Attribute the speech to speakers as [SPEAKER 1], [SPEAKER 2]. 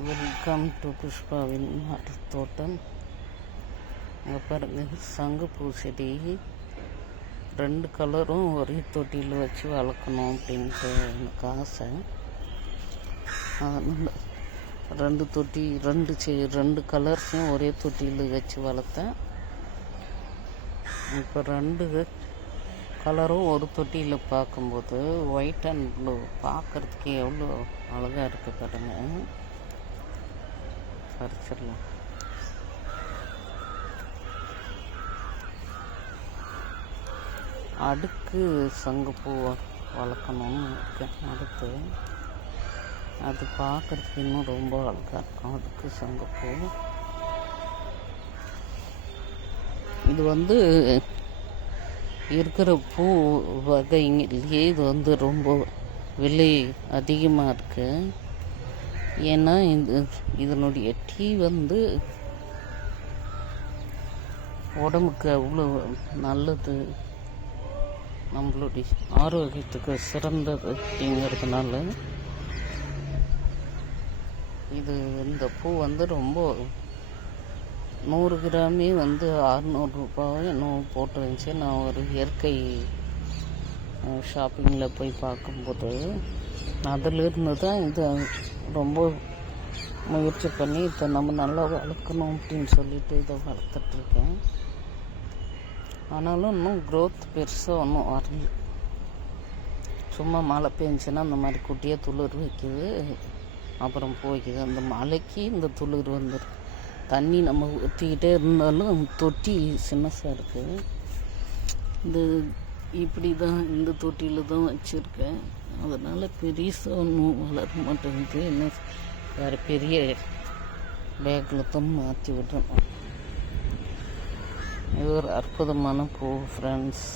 [SPEAKER 1] Welcome to புஷ்பாவின் மாட்டு தோட்டம் அங்கே பாருங்கள் சங்குப்பூ செடி ரெண்டு கலரும் ஒரே தொட்டியில் வச்சு வளர்க்கணும் அப்படின்ட்டு எனக்கு ஆசை அதனால் ரெண்டு தொட்டி ரெண்டு செ ரெண்டு கலர்ஸையும் ஒரே தொட்டியில் வச்சு வளர்த்தேன் இப்போ ரெண்டு கலரும் ஒரு தொட்டியில் பார்க்கும்போது ஒயிட் அண்ட் ப்ளூ பார்க்குறதுக்கு எவ்வளோ அழகாக இருக்குது பாருங்கள் பறிச்சிடலாம் அடுக்கு சங்குப்பூ வளர்க்கணும்னு இருக்கேன். அடுத்து அது பார்க்குறதுக்கு இன்னும் ரொம்ப அழகாக இருக்கும். அடுக்கு சங்குப்பூ இது வந்து இருக்கிற பூ வகைங்களையே இது வந்து ரொம்ப விலை அதிகமாக இருக்குது ஏன்னா இது இதனுடைய டீ வந்து உடம்புக்கு அவ்வளோ நல்லது. நம்மளுடைய ஆரோக்கியத்துக்கு சிறந்தது அப்படிங்கிறதுனால இது இந்த பூ வந்து ரொம்ப நூறு கிராமே வந்து அறநூறுரூபாவும் இன்னும் போட்டு இருந்துச்சு. நான் ஒரு இயற்கை ஷாப்பிங்கில் போய் பார்க்கும்போது அதிலிருந்து தான் இது ரொம்ப முயற்சி பண்ணி இதை நம்ம நல்லா வளர்க்கணும் அப்படின்னு சொல்லிட்டு இதை வளர்த்துட்ருக்கேன். ஆனாலும் இன்னும் க்ரோத் பெருசாக ஒன்றும் வரல. சும்மா மழை பெஞ்சுன்னா அந்த மாதிரி குட்டியாக துளிர் வைக்குது. அப்புறம் போய்க்குது. அந்த மழைக்கு இந்த துளிர் வந்துடும் தண்ணி நம்ம ஊற்றிக்கிட்டே இருந்தாலும் தொட்டி சின்னசாக இருக்குது இது இப்படி தான் இந்த தொட்டியில் தான் வச்சுருக்கேன். அதனால் பெருசாக ஒன்றும் வளர மாட்டேங்குது. என்ன வேறு பெரிய பேக்கில் தான் மாற்றி விடணும். இது ஒரு அற்புதமான பூ ஃப்ரெண்ட்ஸ்